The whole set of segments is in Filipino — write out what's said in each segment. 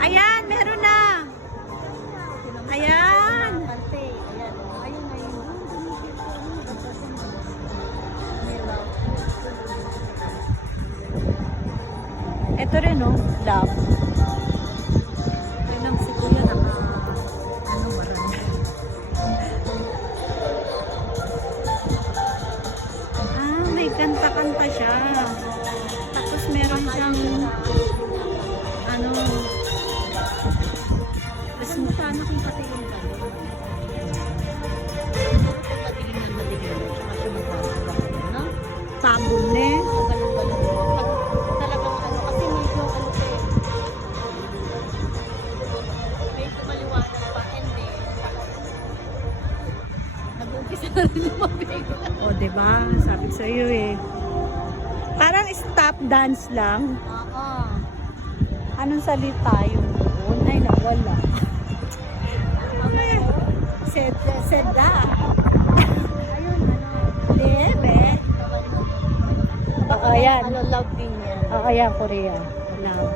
Ayan, meron na. Ayan. Ito rin, oh. Love. Tingnan si Kuya ano, marami. May kanta-kanta siya. Tapos meron siyang ano, mas sana kung pati yung sabon eh. Talagang ano, kasi medyo ano siya eh. May tumaliwanag pa and then nag-umpisa na rin lumabigla. O, diba? Sabi ko sa iyo eh. Parang stop dance lang. Oo. Anong salita yun doon? Ay, nawala. Seda. Ayun, ano. Debe. Oo, yan. Ano, love din yan. Oo, yan, Korea. Love.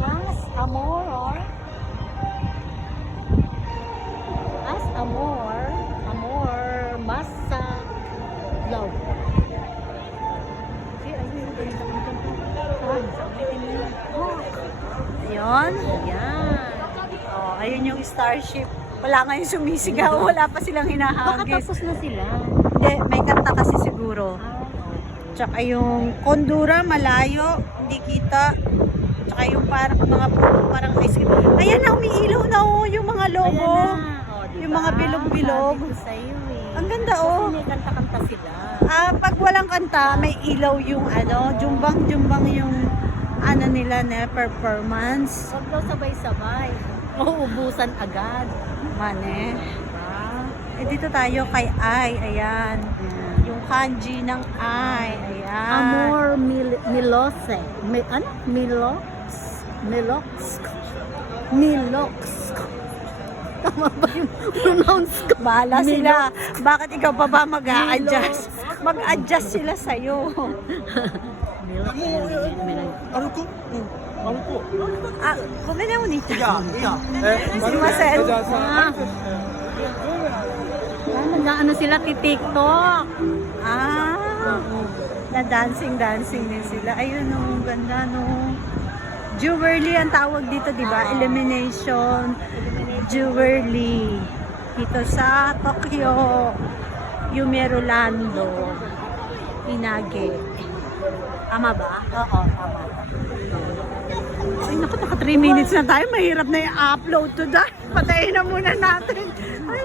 As amor. As amor, masa, love. Ayun. Ayan. Oh, ayun yung Starship. Wala nga yung sumisigaw. Wala pa silang Baka hinahagis. tapos na sila. Hindi, may kanta kasi siguro. Tsaka yung Kondura, malayo. Hindi kita. Tsaka yung parang mga puno, parang ice cream. Ayan na, umiilaw na oh, yung mga logo. Yung mga bilog-bilog. Sabi ko sa'yo eh. Ang ganda oh. Kasi may kanta-kanta sila. Pag walang kanta, may ilaw yung ano, jumbang-jumbang yung ano nila na performance. Huwag daw sabay-sabay. Mauubusan agad. Mane. Diba? Dito tayo kay Ai. Ayan. Yung kanji ng Ai. Ayan. Amor Milose. Ano? Milox? Tama ba yung pronounce ko? Bahala sila. Bakit ikaw pa ba mag-a-adjust? Mag-adjust sila sa'yo.歩くうん歩こう ごめんね、お兄ちいゃん。やすいません。じゃあさNag-ano sila, titiktok. Na dancing din sila. Ayun, no, ganda, no. Jewelry ang tawag dito, di ba? Elimination. Jewelry. Dito sa Tokyo. Yumerolando. Inage. Tama ba? Oo, tama. Ay, naku, naka 3 minutes na tayo. Mahirap na i-upload to that. Patayin na muna natin. Ay,